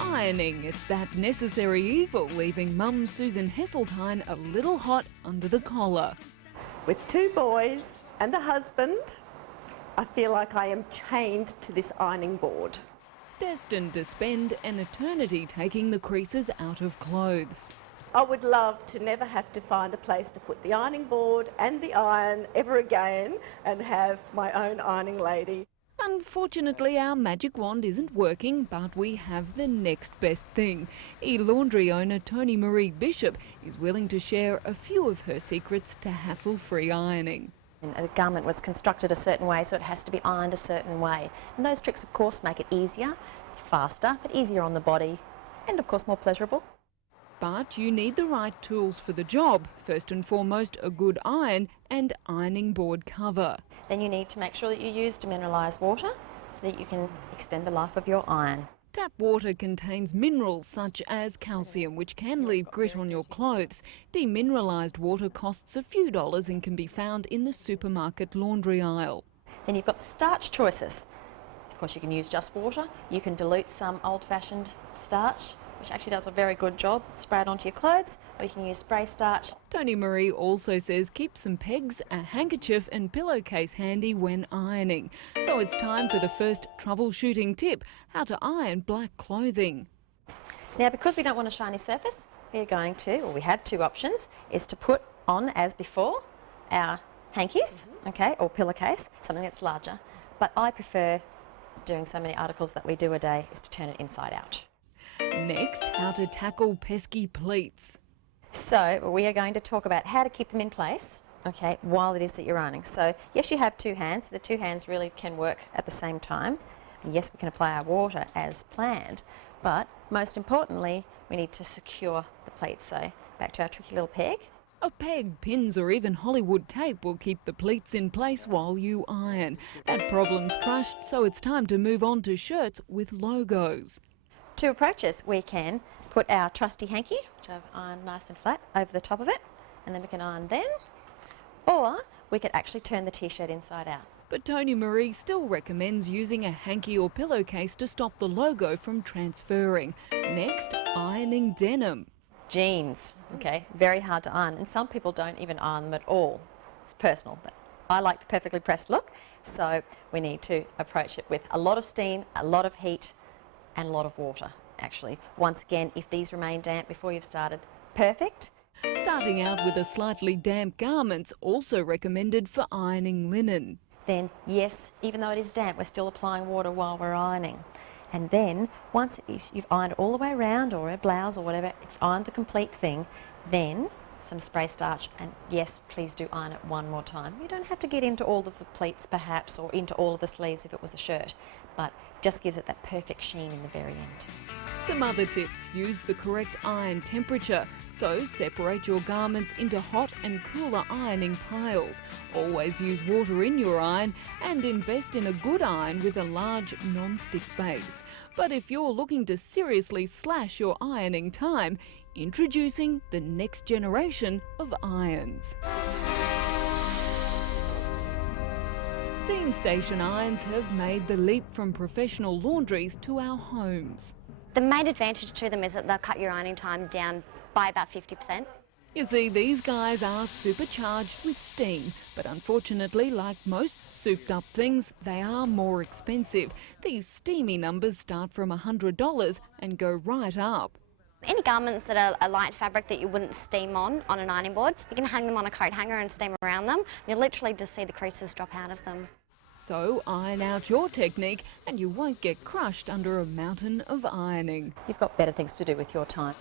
Ironing, it's that necessary evil, leaving mum Susan Hesseltine a little hot under the collar. With 2 boys and a husband, I feel like I am chained to this ironing board. Destined to spend an eternity taking the creases out of clothes. I would love to never have to find a place to put the ironing board and the iron ever again and have my own ironing lady. Unfortunately, our magic wand isn't working, but we have the next best thing. Elaundry owner Toni-Maree Bishop is willing to share a few of her secrets to hassle-free ironing. And a garment was constructed a certain way, so it has to be ironed a certain way. And those tricks, of course, make it easier, faster, but easier on the body, and of course more pleasurable. But you need the right tools for the job. First and foremost, a good iron and ironing board cover. Then you need to make sure that you use demineralised water so that you can extend the life of your iron. Tap water contains minerals such as calcium, which can leave grit on your clothes. Demineralised water costs a few dollars and can be found in the supermarket laundry aisle. Then you've got the starch choices. Of course, you can use just water. You can dilute some old-fashioned starch, which actually does a very good job, spray it onto your clothes, or you can use spray starch. Toni-Maree also says keep some pegs, a handkerchief and pillowcase handy when ironing. So it's time for the first troubleshooting tip, how to iron black clothing. Now, because we don't want a shiny surface, we have 2 options, is to put on, as before, our hankies, okay, or pillowcase, something that's larger. But I prefer, doing so many articles that we do a day, is to turn it inside out. Next, how to tackle pesky pleats. So we are going to talk about how to keep them in place, okay, while it is that you're ironing. So yes, you have 2 hands. The 2 hands really can work at the same time. And yes, we can apply our water as planned, but most importantly, we need to secure the pleats. So back to our tricky little peg. A peg, pins or even Hollywood tape will keep the pleats in place while you iron. That problem's crushed, so it's time to move on to shirts with logos. To approach us, we can put our trusty hanky, which I've ironed nice and flat, over the top of it, and then we can iron them, or we could actually turn the t-shirt inside out. But Toni-Maree still recommends using a hanky or pillowcase to stop the logo from transferring. Next, ironing denim. Jeans, okay, very hard to iron, and some people don't even iron them at all. It's personal, but I like the perfectly pressed look, so we need to approach it with a lot of steam, a lot of heat, and a lot of water, actually. Once again, if these remain damp before you've started, perfect. Starting out with a slightly damp garment's also recommended for ironing linen. Then, yes, even though it is damp, we're still applying water while we're ironing. And then, once you've ironed all the way around, or a blouse or whatever, you've ironed the complete thing, then some spray starch, and yes, please do iron it one more time. You don't have to get into all of the pleats perhaps, or into all of the sleeves if it was a shirt, but just gives it that perfect sheen in the very end. Some other tips: use the correct iron temperature. So separate your garments into hot and cooler ironing piles. Always use water in your iron and invest in a good iron with a large non-stick base. But if you're looking to seriously slash your ironing time, introducing the next generation of irons. Steam station irons have made the leap from professional laundries to our homes. The main advantage to them is that they'll cut your ironing time down by about 50%. You see, these guys are supercharged with steam, but unfortunately, like most souped up things, they are more expensive. These steamy numbers start from $100 and go right up. Any garments that are a light fabric that you wouldn't steam on an ironing board, you can hang them on a coat hanger and steam around them. You'll literally just see the creases drop out of them. So iron out your technique and you won't get crushed under a mountain of ironing. You've got better things to do with your time.